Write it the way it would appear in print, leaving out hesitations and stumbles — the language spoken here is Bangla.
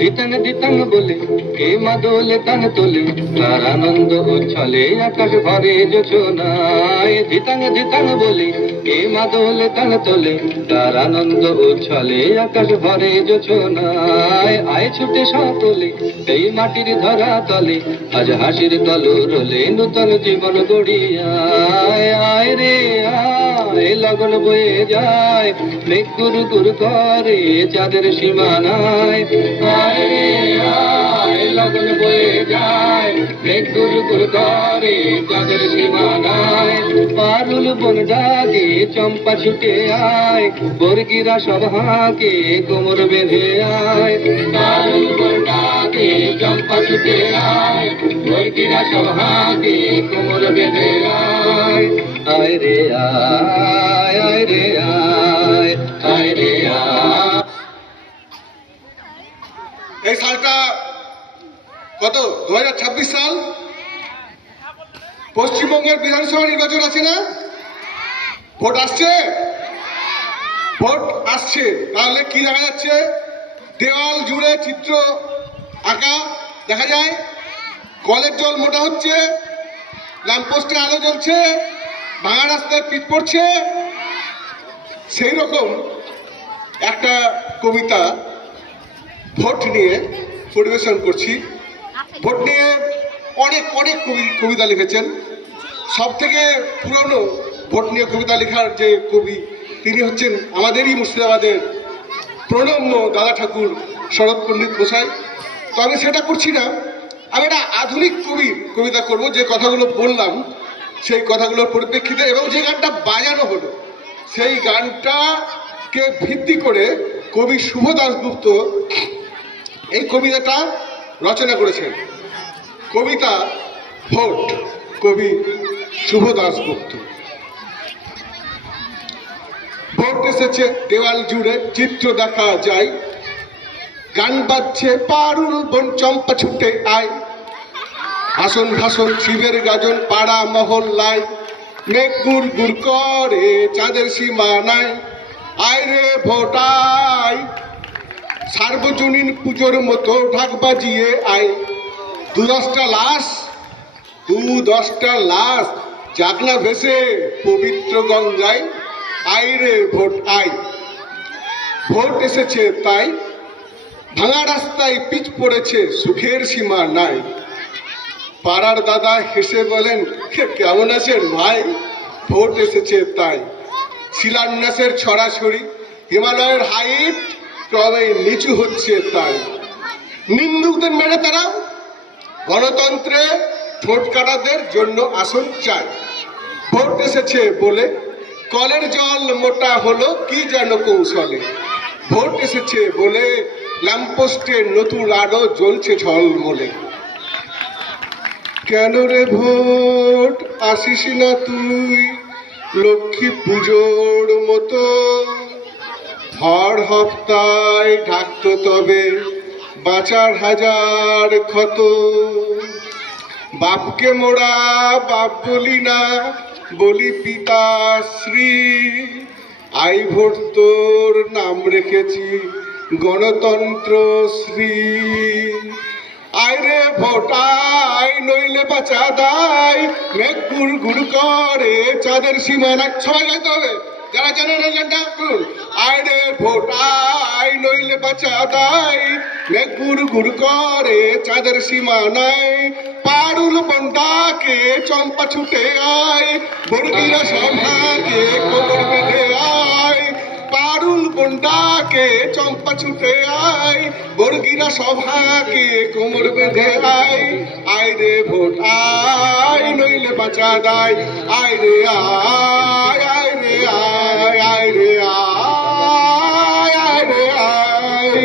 দিতাং দিতাং বলে কে মাদলে তান তোলে, তার আনন্দ উচ্ছলে আকাশ ভরে যোছনায়। দিতাং দিতাং বলে কে মাদলে তান তোলে, তার আনন্দ উচ্ছলে আকাশ ভরে যোছনায়। আয় ছুটে সকলে এই মাটির ধরা তলে, আজ হাসির কলরলে নূতন জীবন গড়িয়ায়। আয় রে আয় লগন বয়ে যায়, মেঘ গুরু গুরু করে চাঁদের সীমানায়। আয় রে আয় লগন বয়ে যায়, মেঘ গুরু গুরু করে চাঁদের সীমানায়। পারুল বন ডাকে চম্পা ছুটে আয়, বর্গিরা সব হাঁকে কোমর বেঁধে আয়। পারুল বন ডাকে চম্পা ছুটে আয়, বর্গিরা সব হাঁকে কোমর বেঁধে আয়। আয় রে আয়, আয় রে আয়, আয় রে আয়। এই সালটা কত? 2026 সাল। পশ্চিমবঙ্গের বিধানসভা নির্বাচন আছে না? ভোট আসছে, ভোট আসছে। তাহলে কি দেখা যাচ্ছে? দেওয়াল জুড়ে চিত্র আঁকা দেখা যায়, কলের জল মোটা হচ্ছে, ল্যাম্পপোস্টে আলো জ্বলছে, ভাঙা রাস্তায় পিচ পড়ছে। সেই রকম একটা কবিতা ভোট নিয়ে পরিবেশন করছি। ভোট নিয়ে অনেক অনেক কবিতা লিখেছেন। সব থেকে পুরনো ভোট নিয়ে কবিতা লেখার যে কবি, তিনি হচ্ছেন আমাদেরই মুর্শিদাবাদের প্রণম্য দাদা ঠাকুর শরৎ পণ্ডিত গোসাই। তো আমি সেটা করছি না, আমি একটা আধুনিক কবির কবিতা করব। যে কথাগুলো বললাম সেই কথাগুলোর পরিপ্রেক্ষিতে, এবং যে গানটা বাজানো হলো সেই গানটাকে ভিত্তি করে কবি শুভ দাশগুপ্ত এই কবিতাটা রচনা করেছেন। কবিতা ভোট, কবি শুভ দাশগুপ্ত। ভোট এসেছে দেওয়াল জুড়ে চিত্র দেখা যায়, গান বাজছে পারুল বন চম্পা ছুটে আয়। হাসন ভাষণ শিবের গাজন পাড়া মহল্লায়, মেঘ গুড় গুড় করে চাঁদের সীমানায়। আয় রে ভোটাই, সার্বজনীন পুজোর মতো ঢাক বাজিয়ে আয়। 10টা লাশ জাগনা ভেসে পবিত্র গঙ্গায়। আয় রে ভোট আয়, ভোট এসেছে তাই, ভাঙা রাস্তায় পিচ পড়েছে সুখের সীমা নাই। পাড়ার দাদা হেসে বলেন, কেমন আছেন ভাই? ভোট এসেছে তাই। শিলান্যাসের ছড়াছড়ি, হিমালয়ের হাইট ক্রমে নিচু হচ্ছে তাই। নিন্দুকদের মেরে তারা গণতন্ত্রে ঠোঁট কাটাদের জন্য আসন চায়। ভোট এসেছে বলে কলের জল মোটা হলো কি যেন কৌশলে। ভোট এসেছে বলে ল্যাম্পপোস্টে নতুন আলো জ্বলছে ঝলমলে। কেন রে ভোট আসিস না তুই লক্ষ্মী পুজোর মতো? ভর হপ্তায় ঢাকতো তবে বাঁচার হাজার ক্ষত। বাপকে মোড়া বাপ বলি না, বলি পিতাশ্রী। আই ভোট তোর নাম রেখেছি গণতন্ত্র শ্রী। আয় রে ভোটাই নইলে বাঁচা দায়, মেঘ গুড় গুড় করে চাঁদের সীমানায়। সবাই গাইতে হবে, যারা জানেন এই গানটা শুনুন। আয় রে ভোটাই নইলে বাঁচা দায়, মেঘ গুড় গুড় করে চাঁদের সীমানায়। পারুল বন্ডাকে চম্পা ছুটে আয়, বর্গিরা সভাকে কোমর বেঁধে আয়। পারুল বন্ডাকে চম্পা ছুটে আয়, বর্গিরা সভাকে কোমর বেঁধে আয়। আয় রে ভোট আয় নইলে বাঁচা দায়। আয় রে আয়, আয় রে আয়, আয় রে আয়, আয় রে আয়।